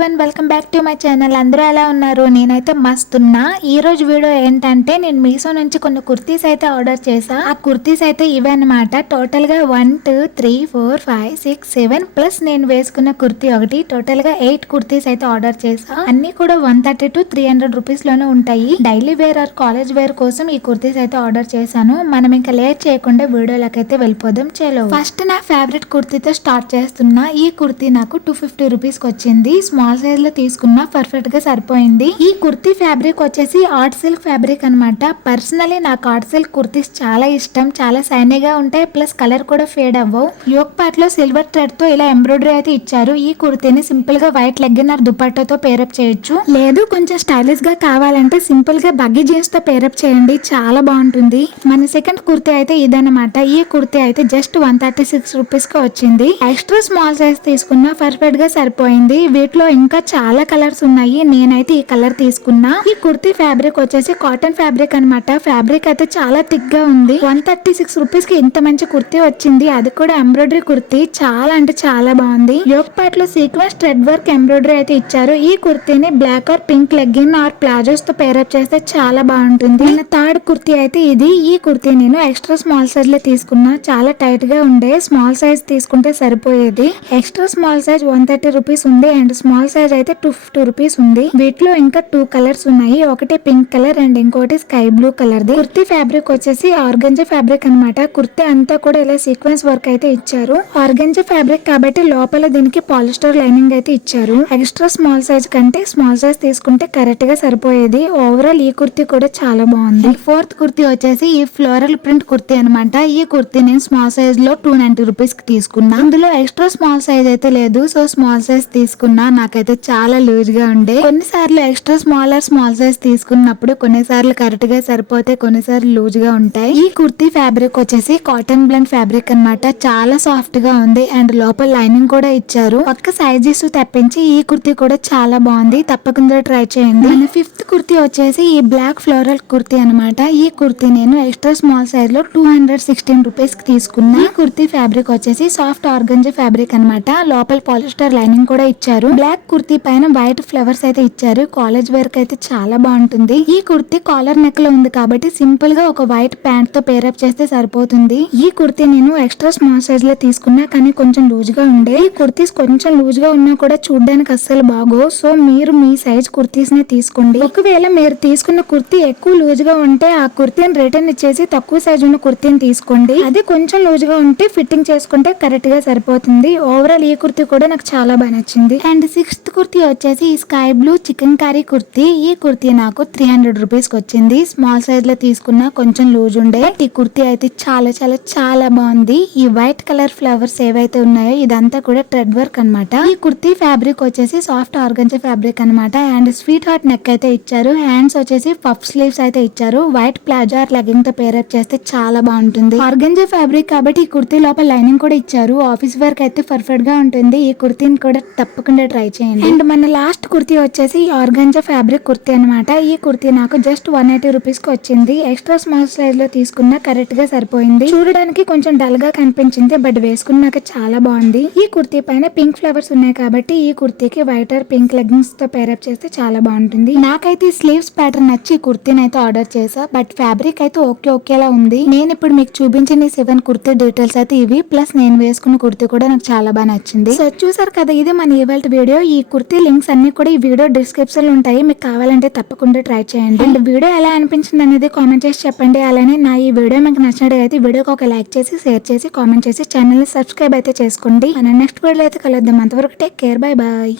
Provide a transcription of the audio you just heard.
Everyone, welcome back to my channel. అందరూ ఎలా ఉన్నారు? నేనైతే మస్తున్నా. ఈ రోజు వీడియో ఏంటంటే నేను మీషో నుంచి కొన్ని కుర్తీస్ అయితే ఆర్డర్ చేసా. ఆ కుర్తీస్ అయితే ఇవే అనమాట. టోటల్ గా 1 2 3 4 5 6 7 ప్లస్ నేను వేసుకున్న కుర్తీ ఒకటి, టోటల్ గా 8 కుర్తీస్ అయితే ఆర్డర్ చేసా. అన్ని కూడా 130 to 300 రూపీస్ లోనే ఉంటాయి. Daily wear or college wear కోసం ఈ కుర్తీస్ అయితే ఆర్డర్ చేశాను. మనం ఇంకా లేట్ చేయకుండా వీడియోలోకి అయితే వెళ్ళిపోదాం. చలో, ఫస్ట్ నా ఫేవరెట్ కుర్తీతో స్టార్ట్ చేస్తున్నా. ఈ కుర్తీ నాకు 250 రూపీస్ కి వచ్చింది. స్మాల్ సైజ్ లో తీసుకున్నా, పర్ఫెక్ట్ గా సరిపోయింది. ఈ కుర్తీ ఫ్యాబ్రిక్ వచ్చేసి ఆర్ట్ సిల్క్ ఫ్యాబ్రిక్ అనమాట. పర్సనలీ నాకు ఆర్ట్ సిల్క్ కుర్తీస్ చాలా ఇష్టం. చాలా షైనీగా ఉంటాయి, ప్లస్ కలర్ కూడా ఫేడ్ అవ్వవు. యోక్ పార్ట్ లో సిల్వర్ థ్రెడ్ తో ఇలా ఎంబ్రాయిడరీ అయితే ఇచ్చారు. ఈ కుర్తీని సింపుల్ గా వైట్ లెగ్గిన్ ఆర్ దుపట్టాతో పేరప్ చేయొచ్చు. లేదు కొంచెం స్టైలిష్ గా కావాలంటే సింపుల్ గా బగ్గీ జీన్స్ తో పేరప్ చేయండి, చాలా బాగుంటుంది. మన సెకండ్ కుర్తీ అయితే ఇదన్నమాట. ఈ కుర్తీ అయితే జస్ట్ 136 రూపీస్ కి వచ్చింది. ఎక్స్ట్రా స్మాల్ సైజ్ తీసుకున్నా, పర్ఫెక్ట్ గా సరిపోయింది. వీటిలో ఇంకా చాలా కలర్స్ ఉన్నాయి. నేనైతే ఈ కలర్ తీసుకున్నా. ఈ కుర్తీ ఫ్యాబ్రిక్ వచ్చేసి కాటన్ ఫ్యాబ్రిక్ అనమాట. ఫ్యాబ్రిక్ అయితే చాలా థిక్ గా ఉంది. 136 రూపీస్ కి ఇంత మంచి కుర్తీ వచ్చింది, అది కూడా ఎంబ్రాయిడరీ కుర్తీ. చాలా అంటే చాలా బాగుంది. యోక్ పార్ట్ లో సీక్వెన్స్ థ్రెడ్ వర్క్ ఎంబ్రాయిడరీ అయితే ఇచ్చారు. ఈ కుర్తీని black or pink legging or palazzos తో పేరప్ చేస్తే చాలా బాగుంటుంది. నా థర్డ్ కుర్తీ అయితే ఇది. ఈ కుర్తీ నేను ఎక్స్ట్రా స్మాల్ సైజ్ లో తీసుకున్నా. చాలా టైట్ గా ఉండే, స్మాల్ సైజ్ తీసుకుంటే సరిపోయేది. ఎక్స్ట్రా స్మాల్ సైజ్ 130 రూపీస్ ఉంది అండ్ స్మాల్ సైజ్ అయితే 250 రూపీస్ ఉంది. వీటిలో ఇంకా 2 కలర్స్ ఉన్నాయి. ఒకటి పింక్ కలర్ అండ్ ఇంకోటి sky blue colour the. Kurti fabric వచ్చేసి ఆర్గంజా ఫ్యాబ్రిక్ అనమాట. కుర్తీ అంతా కూడా ఇలా సీక్వెన్స్ వర్క్ అయితే ఇచ్చారు. ఆర్గంజా ఫ్యాబ్రిక్ కాబట్టి లోపల దీనికి పాలిస్టర్ లైనింగ్ అయితే ఇచ్చారు. ఎక్స్ట్రా స్మాల్ సైజ్ కంటే స్మాల్ సైజ్ తీసుకుంటే కరెక్ట్ గా సరిపోయేది. ఓవరాల్ ఈ కుర్తీ కూడా చాలా బాగుంది. ఫోర్త్ కుర్తీ వచ్చేసి ఈ ఫ్లోరల్ ప్రింట్ కుర్తీ అనమాట. ఈ కుర్తీ నేను స్మాల్ సైజ్ లో 290 రూపీస్ కి తీసుకున్నా. అందులో ఎక్స్ట్రా స్మాల్ సైజ్ అయితే లేదు, సో స్మాల్ సైజ్ తీసుకున్నా. నాకైతే చాలా లూజ్ గా ఉండే. కొన్నిసార్లు ఎక్స్ట్రా స్మాల్ సైజ్ తీసుకున్నప్పుడు కొన్నిసార్లు కరెక్ట్ గా సరిపోతే, కొన్నిసార్లు లూజ్ గా ఉంటాయి. ఈ కుర్తీ ఫ్యాబ్రిక్ వచ్చేసి కాటన్ బ్లెండ్ ఫ్యాబ్రిక్ అనమాట. చాలా సాఫ్ట్ గా ఉంది అండ్ లోపల లైనింగ్ కూడా ఇచ్చారు. ఒక్క సైజెస్ తప్పించి ఈ కుర్తీ కూడా చాలా బాగుంది. తప్పకుండా ట్రై చేయండి. మన ఫిఫ్త్ కుర్తీ వచ్చేసి ఈ బ్లాక్ ఫ్లోరల్ కుర్తీ అనమాట. ఈ కుర్తీ నేను ఎక్స్ట్రా స్మాల్ సైజ్ లో 216 రూపీస్ కి తీసుకున్నా. ఈ కుర్తీ ఫ్యాబ్రిక్ వచ్చేసి సాఫ్ట్ ఆర్గంజా ఫ్యాబ్రిక్ అనమాట. లోపల పాలిస్టర్ లైనింగ్ కూడా ఇచ్చారు. బ్లాక్ కుర్తీ పైన వైట్ ఫ్లవర్స్ అయితే ఇచ్చారు. కాలేజ్ వేర్ అయితే చాలా బాగుంటుంది. ఈ కుర్తీ కాలర్ నెక్ లో ఉంది కాబట్టి సింపుల్ గా ఒక వైట్ ప్యాంట్ తో పేరప్ చేస్తే సరిపోతుంది. ఈ కుర్తీ నేను ఎక్స్ట్రా స్మాల్ సైజ్ లో తీసుకున్నా, కానీ కొంచెం లూజ్ గా ఉండే. ఈ కుర్తీస్ కొంచెం లూజ్ గా ఉన్నా కూడా చూడడానికి అస్సలు బాగో. సో మీరు మీ సైజ్ కుర్తీస్ ని తీసుకోండి. ఒకవేళ మీరు తీసుకున్న కుర్తీ ఎక్కువ లూజ్ గా ఉంటే ఆ కుర్తీని రిటర్న్ ఇచ్చేసి తక్కువ సైజ్ ఉన్న కుర్తీని తీసుకోండి. అది కొంచెం లూజ్ గా ఉంటే ఫిట్టింగ్ చేసుకుంటే కరెక్ట్ గా సరిపోతుంది. ఓవరాల్ ఈ కుర్తీ కూడా నాకు చాలా బాగా నచ్చింది. అండ్ సిక్స్త్ కుర్తీ వచ్చేసి ఈ sky blue chicken curry kurti. ఈ కుర్తీ నాకు 300 రూపీస్ కి వచ్చింది. స్మాల్ సైజ్ లో తీసుకున్నా, కొంచెం లూజ్ ఉండే. ఈ కుర్తీ అయితే చాలా చాలా చాలా బాగుంది. ఈ వైట్ కలర్ ఫ్లవర్స్ ఏవైతే ఉన్నాయో ఇదంతా కూడా థ్రెడ్ వర్క్ అనమాట. ఈ కుర్తీ ఫ్యాబ్రిక్ వచ్చేసి సాఫ్ట్ ఆర్గంజా ఫ్యాబ్రిక్ అనమాట. అండ్ స్వీట్ హార్ట్ నెక్ అయితే ఇచ్చారు. హ్యాండ్స్ వచ్చేసి పఫ్ స్లీవ్స్ అయితే ఇచ్చారు. వైట్ ప్లాజో ఆర్ లెగ్గింగ్ తో పేరప్ చేస్తే చాలా బాగుంటుంది. ఆర్గంజా ఫ్యాబ్రిక్ కాబట్టి ఈ కుర్తీ లోపల లైనింగ్ కూడా ఇచ్చారు. ఆఫీస్ వర్క్ అయితే పర్ఫెక్ట్ గా ఉంటుంది. ఈ కుర్తీని కూడా తప్పకుండా ట్రై చేయండి. అండ్ మన లాస్ట్ కుర్తీ వచ్చేసి ఆర్గంజా ఫ్యాబ్రిక్ కుర్తీ అనమాట. ఈ కుర్తీ నాకు జస్ట్ 180 రూపీస్ కి వచ్చింది. ఎక్స్ట్రా స్మాల్ సైజ్ లో తీసుకున్నా, కరెక్ట్ గా సరిపోయింది. చూడడానికి కొంచెం డల్ గా కనిపించింది, బట్ వేసుకున్నాక చాలా బాగుంది. ఈ కుర్తీ పైన పింక్ ఫ్లవర్స్ ఉన్నాయి కాబట్టి ఈ కుర్తీకి వైట్ ఆర్ పింక్ లెగ్గింగ్స్ తో పేరప్ చేస్తే చాలా బాగుంటుంది. నాకైతే ఈ స్లీవ్స్ ప్యాటర్న్ నచ్చి ఈ కుర్తీని అయితే ఆర్డర్ చేసా, బట్ ఫ్యాబ్రిక్ అయితే ఓకేలా ఉంది. నేను ఇప్పుడు మీకు చూపించిన 7 కుర్తీ డీటెయిల్స్ అయితే ఇవి, ప్లస్ నేను వేసుకున్న కుర్తీ కూడా నాకు చాలా బాగా నచ్చింది. సో చూసారు కదా, ఇది మన ఇవాల్టి వీడియో. ఈ కుర్తీ లింక్స్ అన్ని కూడా ఈ వీడియో డిస్క్రిప్షన్ లో ఉంటాయి. మీకు కావాలంటే తప్పకుండా ట్రై చేయండి. అండ్ వీడియో ఎలా అనిపించింది అనేది కామెంట్ చేసి చెప్పండి. అలానే నా ఈ వీడియో మీకు నచ్చినట్లయితే వీడియోకి ఒక లైక్ చేసి, షేర్ చేసి, కామెంట్ చేసి ఛానల్ ని సబ్స్క్రైబ్ అయితే చేసుకోండి. మన నెక్స్ట్ వీడియో అయితే కలుద్దాం. అంతవరకు టేక్ కేర్, బై బాయ్.